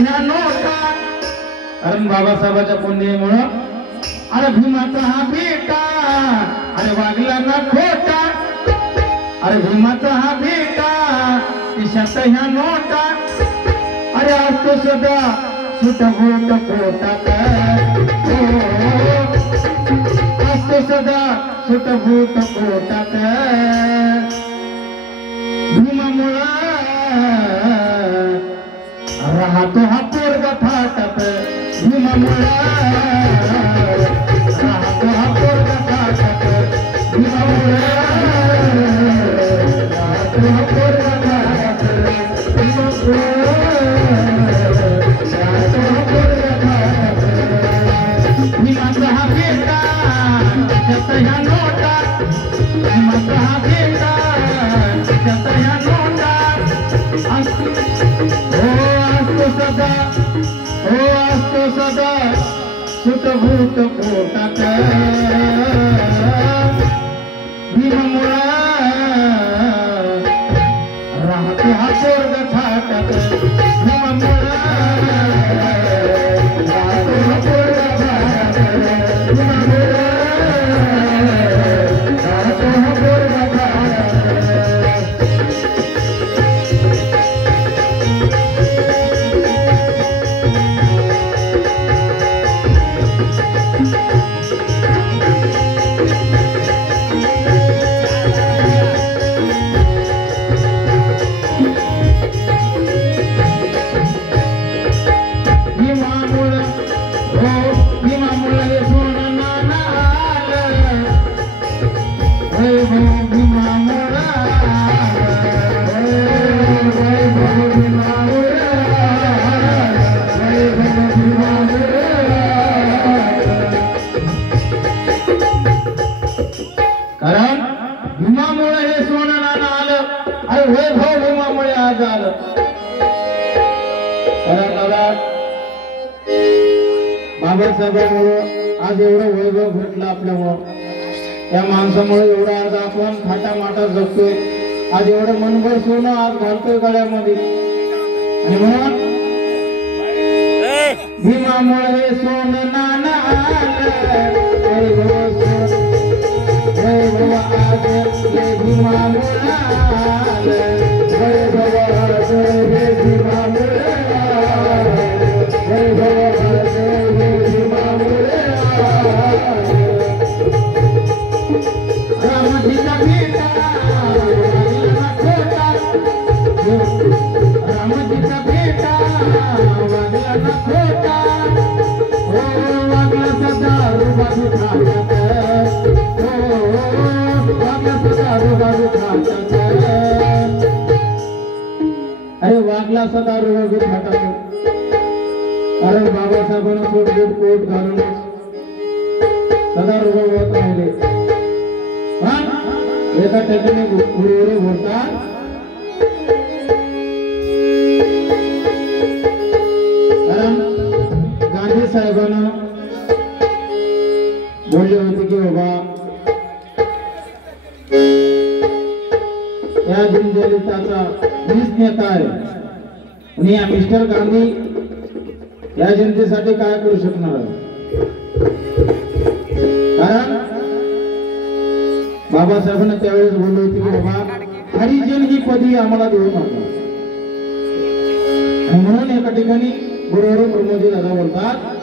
ह्या नोटा कारण बाबासाहेबाच्या पुण्यामुळं अरे भीमाचा हा बेटा अरे वागला ना खोटा अरे भीमाचा हा बेटा खिशात ह्या नोटा अरे असतो सदा सुटभूत पोटात असतो सदा सुटभूत पोटात भीमामुळं राहतो हा पोरगा थाटात भीमामुळं राहतो हा पोरगा थाटात भीमामुळं राहतो हा पोरगा थाटात भीमामुळं राहतो हा पोरगा थाटात भीमाचा हा बेटा त्याचा ह्या नोटा भीमाचा हा बेटा त्याचा ह्या नोटा असतो सदा सुटभूत पोटात भीमामुळं राहतो हा पोरगा थाटात भीमामुळं राहतो हा पोरगा थाटात भीमामुळं राहतो हा पोरगा थाटात कारण भीमामुळे हे सोनं नाणं आलं अरे वैभव भीमामुळे आज आलं कारण दादा बाबासाहेबांमुळे आज एवढं वैभव भेटलं आपल्यामुळं त्या माणसामुळे एवढं आज आपण थाटामाटा जगतोय आज एवढं मनभर सोनं आज घालतोय गळ्यामध्ये आणि म्हणून भीमामुळे हे सोनं नाणं आलं वैभव आज हे भीमामुळे आलं वैभव आज हे भीमामुळे वैभव आज हे भीमामुळे रामजीचा बेटा खोटा रामजीचा बेटा वागला ना खोटा हो वागला सदा रुबाबी थाटात हो वागला सदा रुबाबी थाटात अरे वागला सदा रुबाबी थाटात कारण बाबासाहेबांना सोडबोट कोट घालून सदा रुबाबत राहिले पण एका ठिकाणी गुरुवारी बोलतात कारण गांधी साहेबांना बोलले होते की बाबा या जनजागृतीचा मीच नेता आहे आणि या मिस्टर गांधी या जनतेसाठी काय करू शकणार आहे कारण बाबासाहेबांना त्यावेळेस बोलले होते की बाबा हरिजन ही पदवी आम्हाला देऊ नका म्हणून एका ठिकाणी गुरुवारी ब्रह्मजी दादा बोलतात